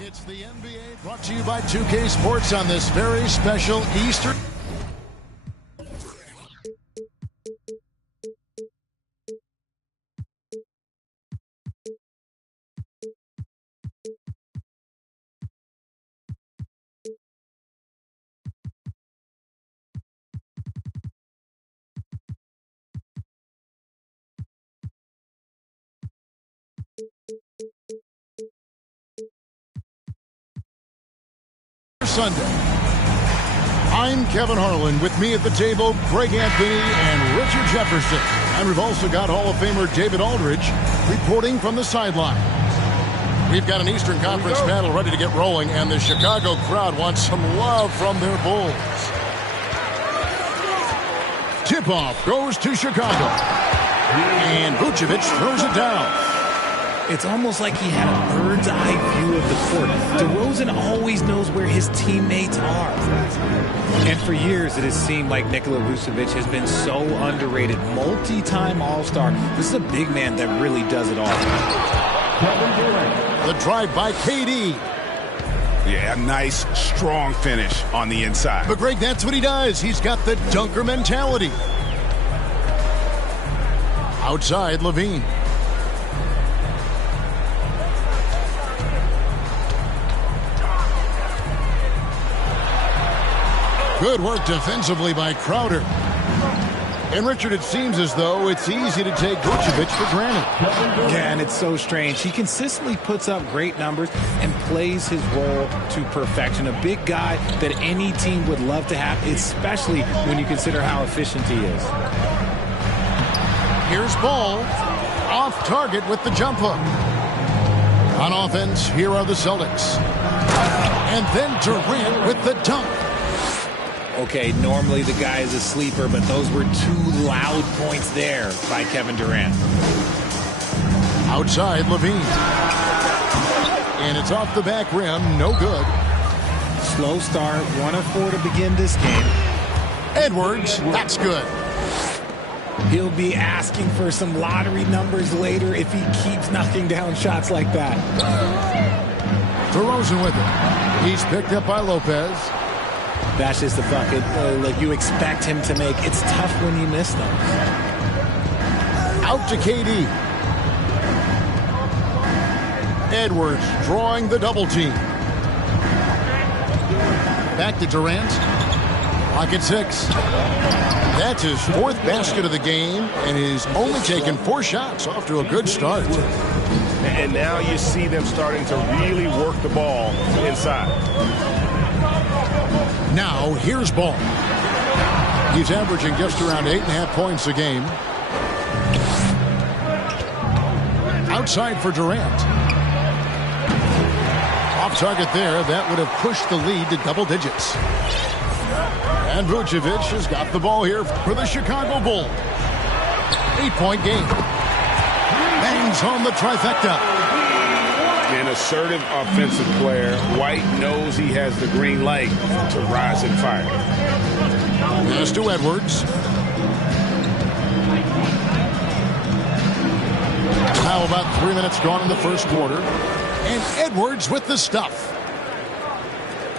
It's the NBA brought to you by 2K Sports on this very special Easter. Sunday. I'm Kevin Harlan. With me at the table, Greg Anthony and Richard Jefferson. And we've also got Hall of Famer David Aldridge reporting from the sidelines. We've got an Eastern Conference panel ready to get rolling, and the Chicago crowd wants some love from their Bulls. Tip-off goes to Chicago. And Vucevic throws it down. It's almost like he had a bird's-eye view of the court. DeRozan always knows where his teammates are. And for years, it has seemed like Nikola Vucevic has been so underrated. Multi-time All-Star. This is a big man that really does it all. The drive by KD. Yeah, a nice, strong finish on the inside. But, Greg, that's what he does. He's got the dunker mentality. Outside, Levine. Good work defensively by Crowder. And, Richard, it seems as though it's easy to take Vucevic for granted. Yeah, and it's so strange. He consistently puts up great numbers and plays his role to perfection. A big guy that any team would love to have, especially when you consider how efficient he is. Here's Ball. Off target with the jump hook. On offense, here are the Celtics. And then Durant with the dunk. Okay, normally the guy is a sleeper, but those were two loud points there by Kevin Durant. Outside, Levine. And it's off the back rim, no good. Slow start, 1 of 4 to begin this game. Edwards, that's good. He'll be asking for some lottery numbers later if he keeps knocking down shots like that. DeRozan with it. He's picked up by Lopez. That's just the bucket like you expect him to make. It's tough when you miss those. Out to KD. Edwards drawing the double team. Back to Durant. Pocket 6. That's his 4th basket of the game, and he's only taken 4 shots. Off to a good start. And now you see them starting to really work the ball inside. Now, here's Ball. He's averaging just around 8.5 points a game. Outside for Durant. Off target there. That would have pushed the lead to double digits. And Vucevic has got the ball here for the Chicago Bulls. 8-point game. Bangs home the trifecta. An assertive offensive player. White knows he has the green light to rise and fire. Pass to Edwards. Now about 3 minutes gone in the first quarter. And Edwards with the stuff.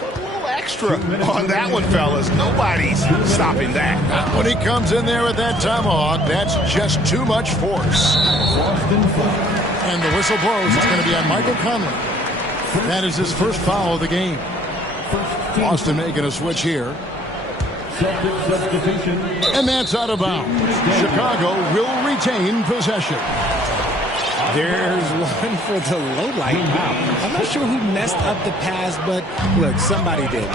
A little extra on that one, fellas. Nobody's stopping that. Not when he comes in there with that tomahawk. That's just too much force. And the whistle blows. It's going to be on Michael Conley. That is his first foul of the game. Boston making a switch here. And that's out of bounds. Chicago will retain possession. There's one for the low light. Wow. I'm not sure who messed up the pass, but look, somebody did.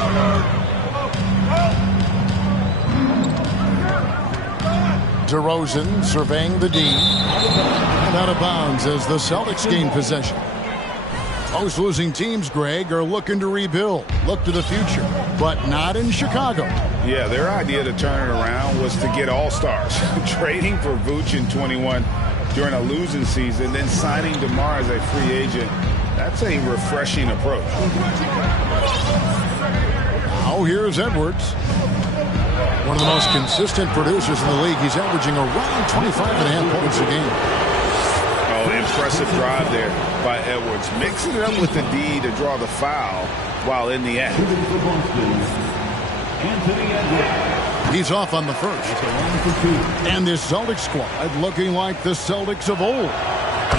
DeRozan surveying the D. And out of bounds as the Celtics gain possession. Most losing teams, Greg, are looking to rebuild, look to the future, but not in Chicago. Yeah, their idea to turn it around was to get all-stars. Trading for Vooch in 21 during a losing season, then signing DeMar as a free agent. That's a refreshing approach. Now here's Edwards. One of the most consistent producers in the league. He's averaging around 25.5 points a game. Oh, and impressive drive there by Edwards. Mixing it up with the D to draw the foul while in the act. He's off on the first. And this Celtics squad looking like the Celtics of old.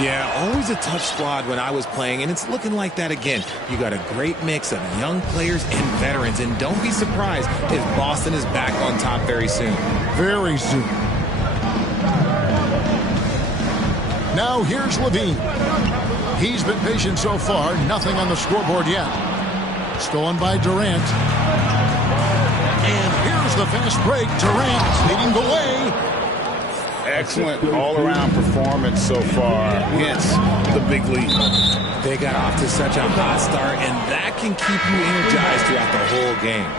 Yeah, always a tough squad when I was playing, and it's looking like that again. You got a great mix of young players and veterans, and don't be surprised if Boston is back on top very soon. Very soon. Now here's Levine. He's been patient so far. Nothing on the scoreboard yet. Stolen by Durant. And here's the fast break. Durant leading the way. Excellent all-around performance so far against the big lead. They got off to such a hot start, and that can keep you energized throughout the whole game.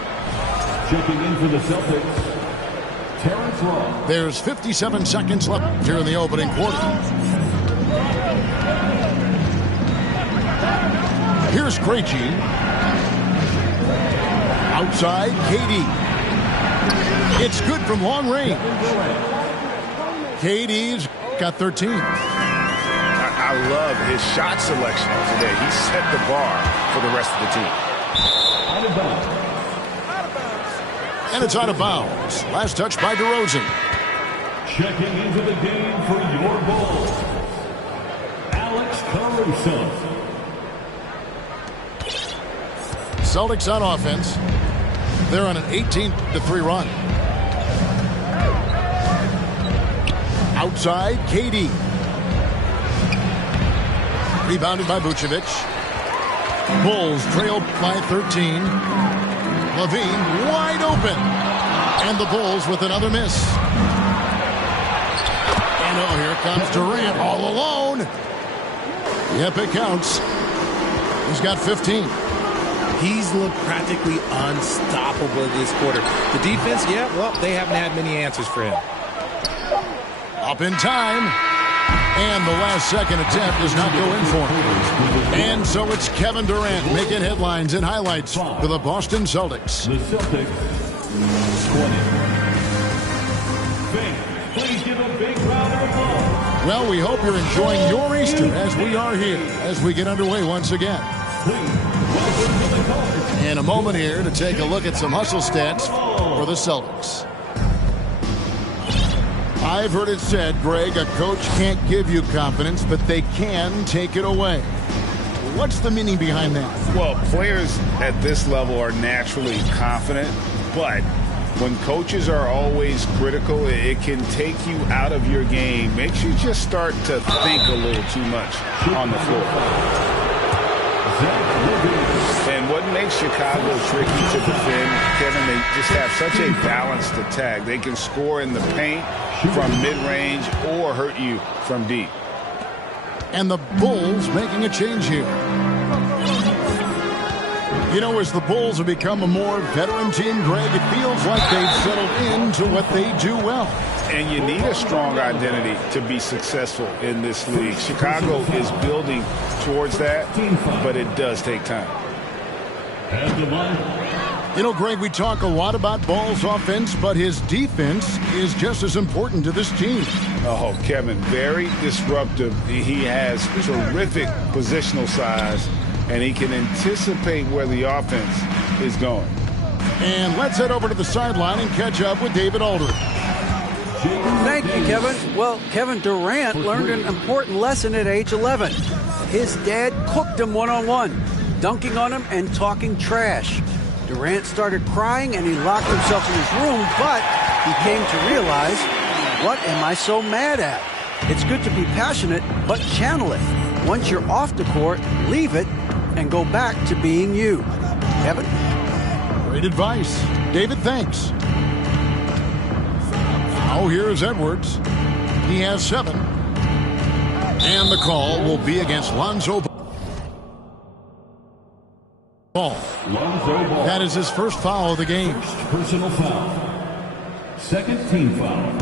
Checking in for the Celtics, Terrence Ross. There's 57 seconds left here in the opening quarter. Here's Krejci. Outside, KD. It's good from long range. KD's got 13. I love his shot selection today. He set the bar for the rest of the team. Out of bounds. And it's out of bounds. Last touch by DeRozan. Checking into the game for your Bulls, Alex Caruso. Celtics on offense. They're on an 18-3 run. Outside, KD. Rebounded by Vucevic. Bulls trail by 13. Levine wide open. And the Bulls with another miss. And oh, here comes Durant all alone. Yep, it counts. He's got 15. He's looked practically unstoppable this quarter. The defense, yeah, well, they haven't had many answers for him. Up in time. And the last second attempt does not go in for him. And so it's Kevin Durant making headlines and highlights for the Boston Celtics. The Celtics, 20. Please give a big round of applause. Well, we hope you're enjoying your Easter as we are here, as we get underway once again. In a moment here to take a look at some hustle stats for the Celtics. I've heard it said, Greg, a coach can't give you confidence, but they can take it away. What's the meaning behind that? Well, players at this level are naturally confident, but when coaches are always critical, it can take you out of your game. Makes you just start to think a little too much on the floor. And what makes Chicago tricky to defend, Kevin, they just have such a balanced attack. They can score in the paint from mid-range or hurt you from deep. And the Bulls making a change here. You know, as the Bulls have become a more veteran team, Greg, it feels like they've settled into what they do well. And you need a strong identity to be successful in this league. Chicago is building towards that, but it does take time. You know, Greg, we talk a lot about Ball's offense, but his defense is just as important to this team. Oh, Kevin, very disruptive. He has terrific positional size, and he can anticipate where the offense is going. And let's head over to the sideline and catch up with David Aldridge. Thank you, Kevin. Well, Kevin Durant learned an important lesson at age 11. His dad cooked him one-on-one, dunking on him and talking trash. Durant started crying and he locked himself in his room, but he came to realize, what am I so mad at? It's good to be passionate, but channel it. Once you're off the court, leave it and go back to being you. Kevin? Great advice. David, thanks. Now here's Edwards. He has 7. And the call will be against Lonzo Ball. That is his first foul of the game. Personal foul. Second team foul.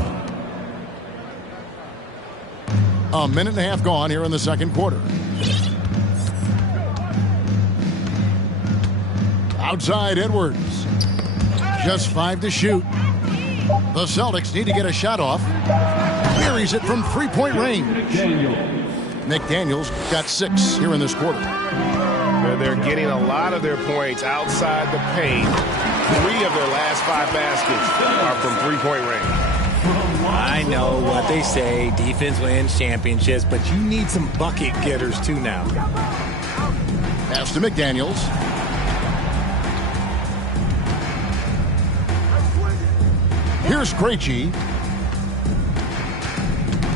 A minute and a half gone here in the second quarter. Outside Edwards. Just 5 to shoot. The Celtics need to get a shot off. Buries it from 3-point range. McDaniels got 6 here in this quarter. They're getting a lot of their points outside the paint. 3 of their last 5 baskets are from three-point range. I know what they say, defense wins championships, but you need some bucket getters too now. Pass to McDaniels. Here's Krejci.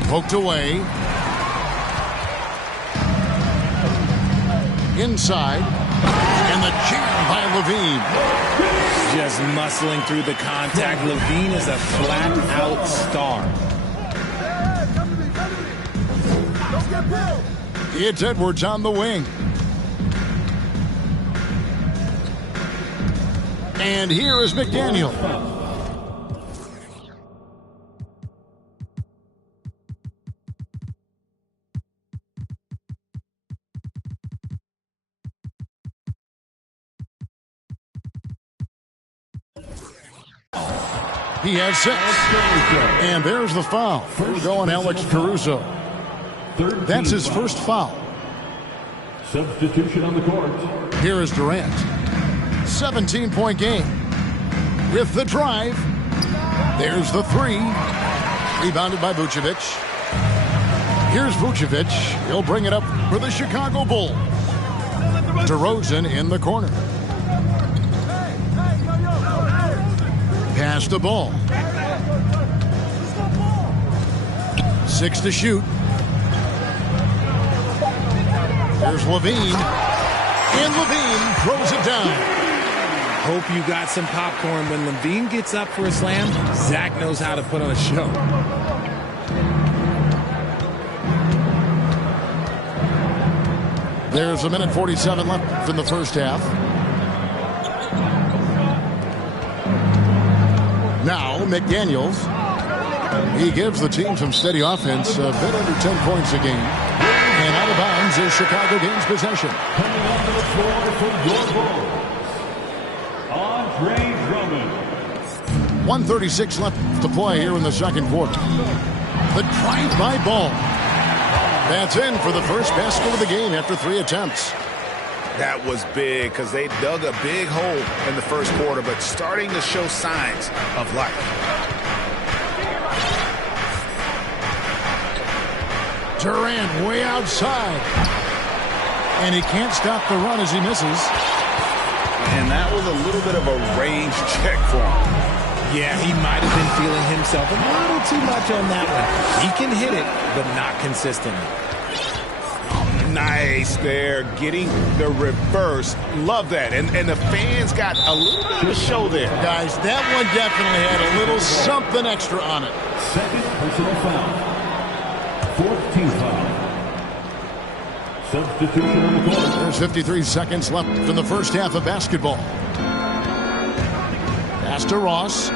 Poked away. Inside. And the jam by Levine. Just muscling through the contact. Levine is a flat-out star. It's Edwards on the wing. And here is McDaniel. He has 6. And there's the foul. We're going Alex Caruso. That's his first foul. Substitution on the court. Here is Durant. 17-point game. With the drive. There's the 3. Rebounded by Vucevic. Here's Vucevic. He'll bring it up for the Chicago Bulls. DeRozan in the corner. Pass the ball. 6 to shoot. There's Levine. And Levine throws it down. Hope you got some popcorn. When Levine gets up for a slam, Zach knows how to put on a show. There's 1:47 left in the first half. Now McDaniels. He gives the team some steady offense, a bit under 10 points a game. And out of bounds is Chicago gains possession. Coming onto the floor for your Bulls, Andre Drummond. 1:36 left to play here in the second quarter. The drive-by ball. That's in for the first basket of the game after 3 attempts. That was big because they dug a big hole in the first quarter, but starting to show signs of life. Durant way outside. And he can't stop the run as he misses. And that was a little bit of a range check for him. Yeah, he might have been feeling himself a little too much on that one. He can hit it, but not consistently. Nice there, getting the reverse. Love that. And the fans got a little bit of a show there. Guys, that one definitely had a little something extra on it. Second personal foul. 4th team foul. Substitution on the court. There's 53 seconds left in the first half of basketball. Pass to Ross.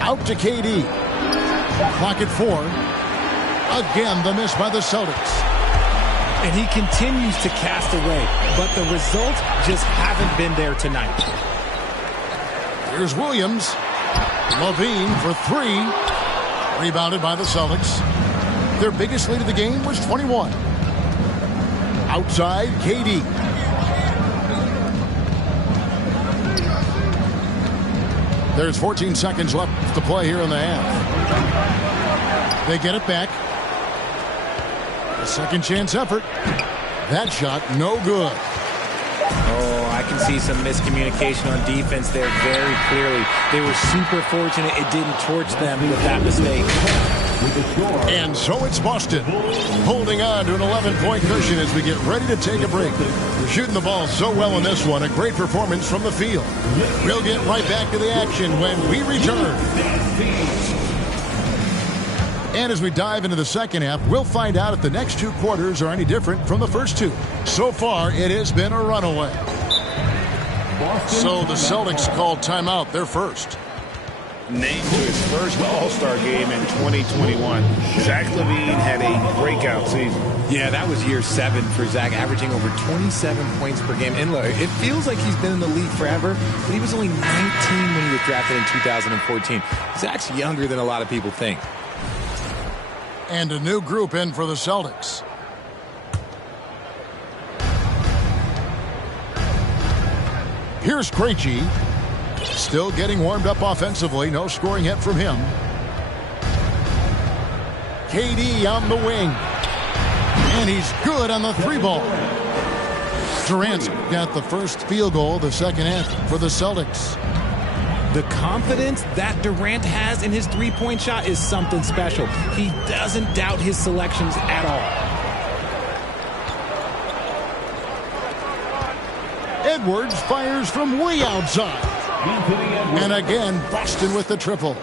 Out to KD. Clock at 4. Again, the miss by the Celtics. And he continues to cast away, but the results just haven't been there tonight. Here's Williams. Levine for 3. Rebounded by the Celtics. Their biggest lead of the game was 21. Outside, KD. There's 14 seconds left to play here in the half. They get it back. A second chance effort. That shot, no good. Oh, I can see some miscommunication on defense there very clearly. They were super fortunate it didn't torch them with that mistake. And so it's Boston holding on to an 11-point cushion as we get ready to take a break. We're shooting the ball so well in this one. A great performance from the field. We'll get right back to the action when we return. And as we dive into the second half, we'll find out if the next 2 quarters are any different from the first 2. So far, it has been a runaway. So the Celtics called timeout. They're first. Named to his first All-Star game in 2021. Zach LaVine had a breakout season. Yeah, that was year 7 for Zach, averaging over 27 points per game. And look, it feels like he's been in the league forever, but he was only 19 when he was drafted in 2014. Zach's younger than a lot of people think. And a new group in for the Celtics. Here's Krejci. Still getting warmed up offensively. No scoring yet from him. KD on the wing. And he's good on the 3-ball. Durant got the first field goal of the second half for the Celtics. The confidence that Durant has in his three-point shot is something special. He doesn't doubt his selections at all. Edwards fires from way outside. And again, Boston with the triple.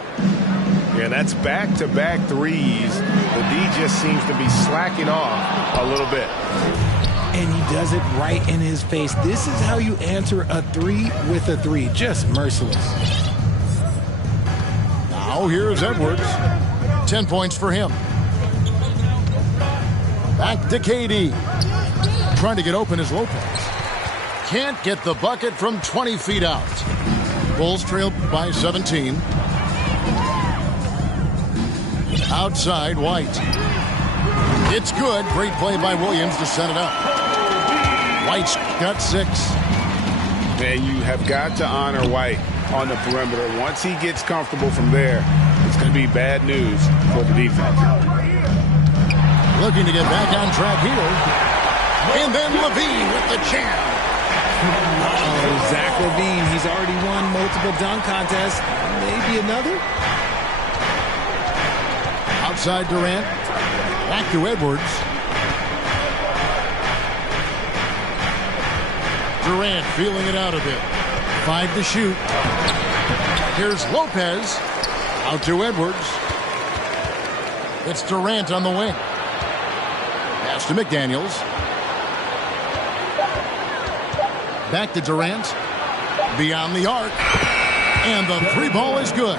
Yeah, that's back-to-back threes. The D just seems to be slacking off a little bit. And he does it right in his face. This is how you answer a three with a three. Just merciless. Now here's Edwards. 10 points for him. Back to KD. Trying to get open is Lopez. Can't get the bucket from 20 feet out. Bulls trail by 17. Outside, White. It's good. Great play by Williams to set it up. White's got 6. Man, you have got to honor White on the perimeter. Once he gets comfortable from there, it's going to be bad news for the defense. Looking to get back on track here. And then Levine with the jam. Oh, Zach LaVine, he's already won multiple dunk contests. Maybe another? Outside Durant. Back to Edwards. Durant feeling it out a bit. 5 to shoot. Here's Lopez. Out to Edwards. It's Durant on the wing. Pass to McDaniels. Back to Durant. Beyond the arc. And the 3-ball is good.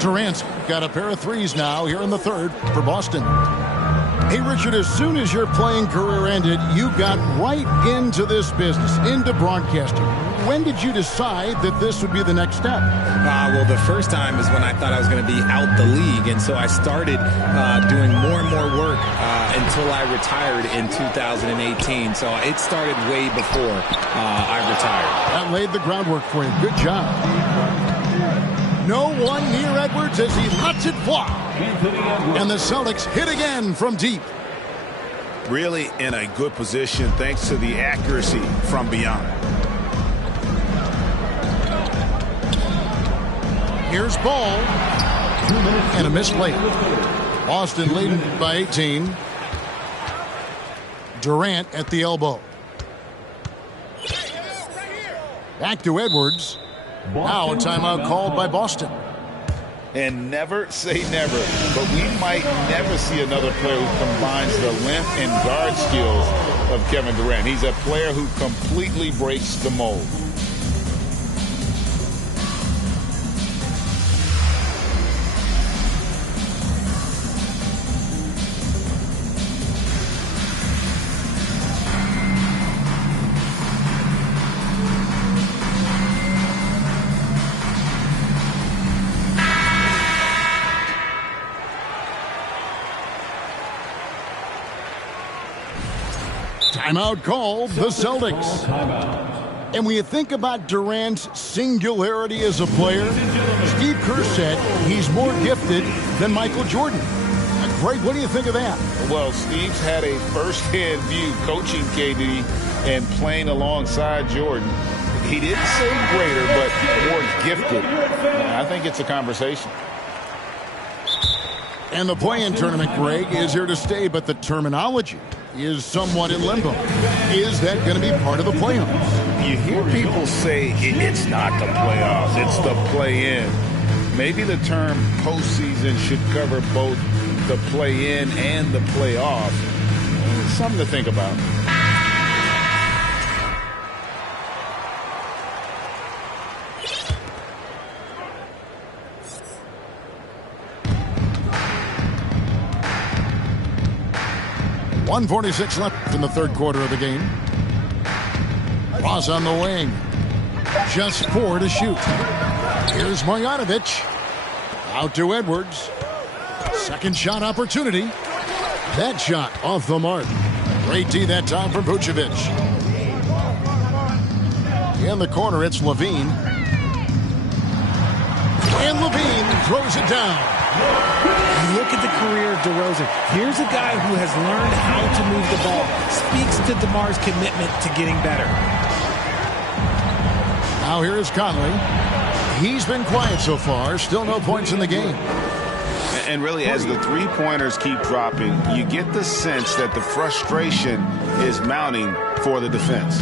Durant's got a pair of threes now here in the third for Boston. Hey, Richard, as soon as your playing career ended, you got right into this business, into broadcasting. When did you decide that this would be the next step? Well, the first time is when I thought I was going to be out the league, and so I started doing more and more work until I retired in 2018. So it started way before I retired. That laid the groundwork for you. Good job. No one near Edwards as he lets it fly. And the Celtics hit again from deep. Really in a good position thanks to the accuracy from beyond. Here's Ball. And a missed layup. Boston leading by 18. Durant at the elbow. Back to Edwards. Now a timeout called by Boston. And never say never, but we might never see another player who combines the length and guard skills of Kevin Durant. He's a player who completely breaks the mold. Timeout called the Celtics. And when you think about Durant's singularity as a player, Steve Kerr said he's more gifted than Michael Jordan. Greg, what do you think of that? Well, Steve's had a first-hand view coaching KD and playing alongside Jordan. He didn't say greater, but more gifted. I think it's a conversation. And the play-in tournament, Greg, is here to stay, but the terminology is somewhat in limbo. Is that going to be part of the playoffs? You hear people say it's not the playoffs, it's the play-in. Maybe the term postseason should cover both the play-in and the playoff. It's something to think about. .146 left in the third quarter of the game. Ross on the wing. Just 4 to shoot. Here's Marjanovic. Out to Edwards. Second shot opportunity. That shot off the mark. Great D that time from Vucevic. In the corner, it's Levine. And Levine throws it down. Look at the career of DeRozan. Here's a guy who has learned how to move the ball. Speaks to DeMar's commitment to getting better. Now here is Conley. He's been quiet so far. Still no points in the game. And really, as the three-pointers keep dropping, you get the sense that the frustration is mounting for the defense.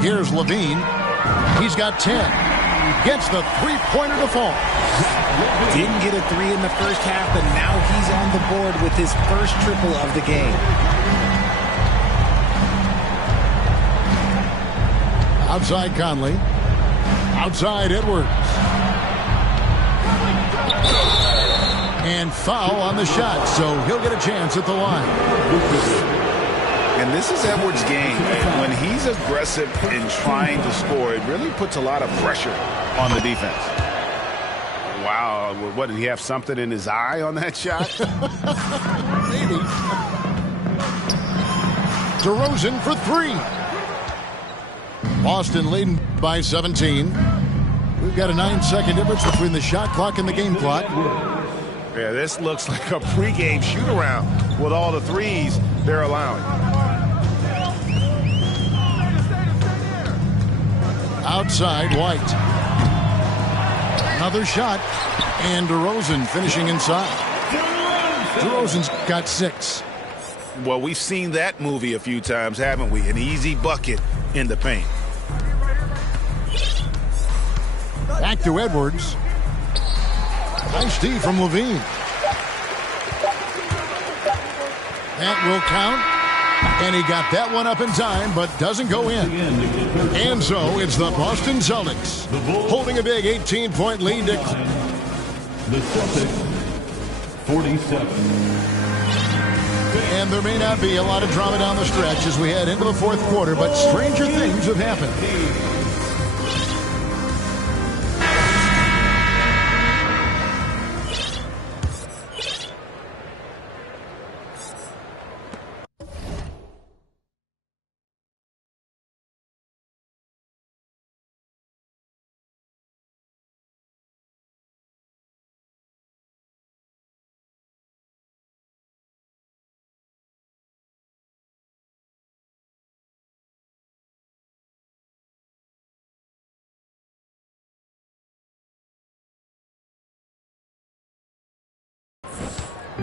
Here's Levine. He's got 10. Gets the three-pointer to fall. Didn't get a three in the first half, but now he's on the board with his first triple of the game. Outside Conley. Outside Edwards. And foul on the shot, so he'll get a chance at the line. And this is Edwards' game. When he's aggressive in trying to score, it really puts a lot of pressure on the defense. Wow, what, did he have something in his eye on that shot? Maybe. DeRozan for three. Boston leading by 17. We've got a 9-second difference between the shot clock and the game clock. Yeah, this looks like a pregame shoot-around with all the threes they're allowing. Outside, White. Another shot, and DeRozan finishing inside. DeRozan's got 6. Well, we've seen that movie a few times, haven't we? An easy bucket in the paint. Back to Edwards. Nice D from Levine. That will count. And he got that one up in time, but doesn't go in. And so it's the Boston Celtics holding a big 18-point lead. The Celtics, 47. And there may not be a lot of drama down the stretch as we head into the fourth quarter, but stranger things have happened.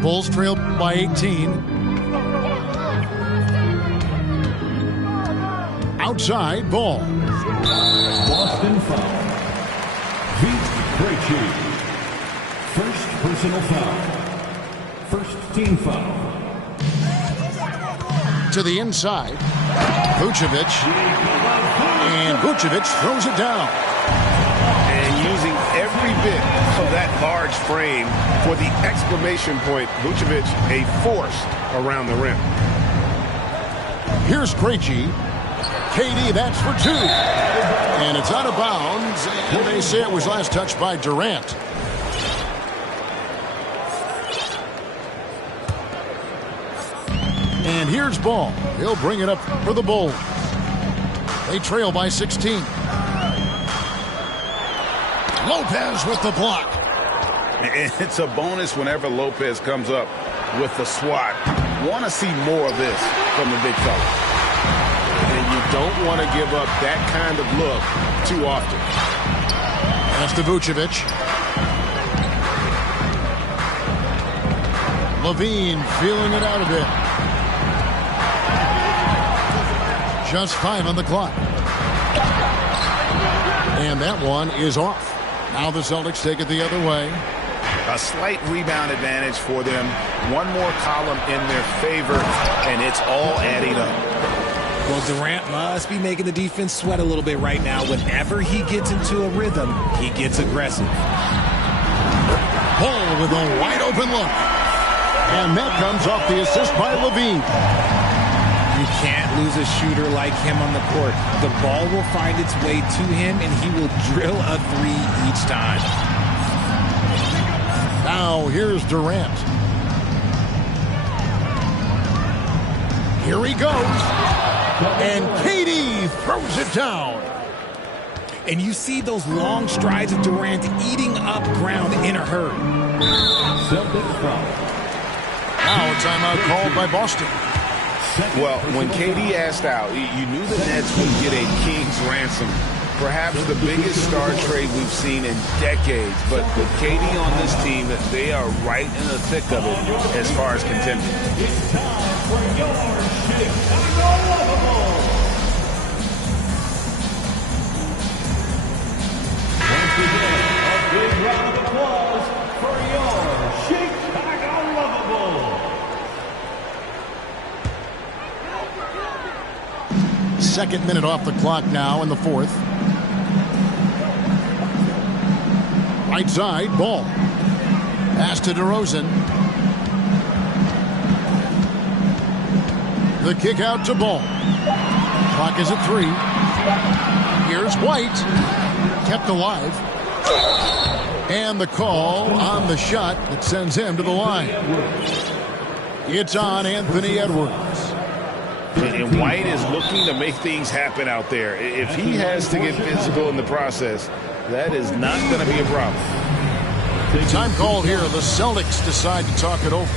Bulls trail by 18. Outside, ball. Boston foul. Pete Krejci. First personal foul. First team foul. To the inside. Vucevic. And Vucevic throws it down. And using every bit of that large frame for the exclamation point, Vucevic a force around the rim. Here's Krejci. KD, that's for 2. And it's out of bounds. And they say it was last touched by Durant. And here's Ball. He'll bring it up for the Bulls. They trail by 16. Lopez with the block. It's a bonus whenever Lopez comes up with the swat. Want to see more of this from the big fella. And you don't want to give up that kind of look too often. Pass to Vucevic. Levine feeling it out a bit. Just 5 on the clock. And that one is off. Now the Celtics take it the other way. A slight rebound advantage for them. One more column in their favor, and it's all adding up. Well, Durant must be making the defense sweat a little bit right now. Whenever he gets into a rhythm, he gets aggressive. Paul with a wide open look. And that comes off the assist by Levine. You can't lose a shooter like him on the court. The ball will find its way to him, and he will drill a 3 each time. Now here's Durant. Here he goes. And KD throws it down. And you see those long strides of Durant eating up ground in a hurry. Now a timeout called by Boston. Well, when KD asked out, you knew the Nets would get a king's ransom. Perhaps the biggest star trade we've seen in decades. But with KD on this team, they are right in the thick of it as far as contending. It's time for your Chicago Bulls. Once again, a big round of applause for your Chicago Bulls. Second minute off the clock now in the fourth. Right side, Ball. Pass to DeRozan. The kick out to Ball. Clock is at 3. Here's White. Kept alive. And the call on the shot that sends him to the line. It's on Anthony Edwards. And White is looking to make things happen out there. If he has to get physical in the process, that is not going to be a problem. Time call here. The Celtics decide to talk it over.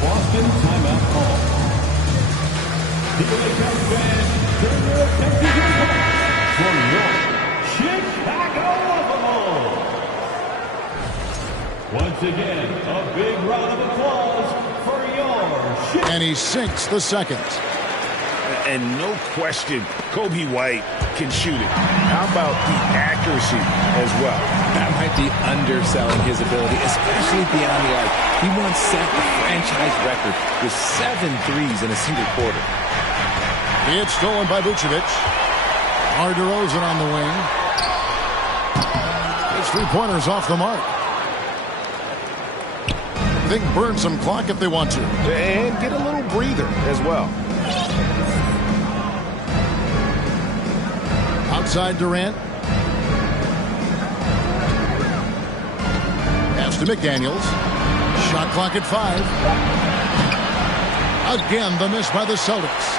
Boston timeout call. Here they come, fans. Turn your attention for your Chicago Bulls. Once again, a big round of applause for your Chicago. And he sinks the second. And no question, Kobe White can shoot it. How about the accuracy as well? That might be underselling his ability, especially beyond the arc. He once set the franchise record with 7 threes in a single quarter. It's stolen by Vucevic. DeRozan on the wing. His three-pointers off the mark. They can burn some clock if they want to. And get a little breather as well. Outside Durant. Pass to McDaniels. Shot clock at 5. Again, the miss by the Celtics.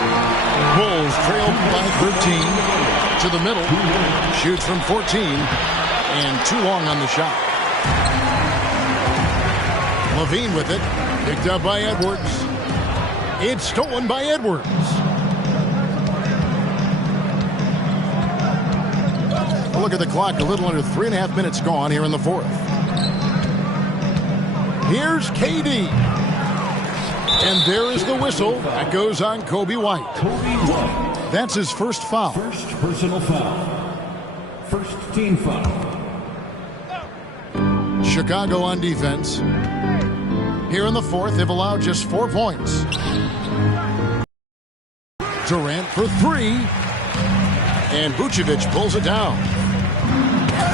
Bulls trail by 13. To the middle. Shoots from 14. And too long on the shot. Levine with it. Picked up by Edwards. It's stolen by Edwards. Look at the clock, a little under 3.5 minutes gone here in the fourth. Here's KD. And there is the whistle that goes on Kobe White. Kobe White. That's his first foul. First personal foul. First team foul. Chicago on defense. Here in the fourth, they've allowed just 4 points. Durant for 3. And Vucevic pulls it down.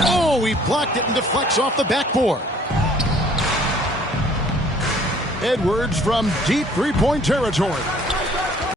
Oh, he blocked it and deflects off the backboard. Edwards from deep three-point territory.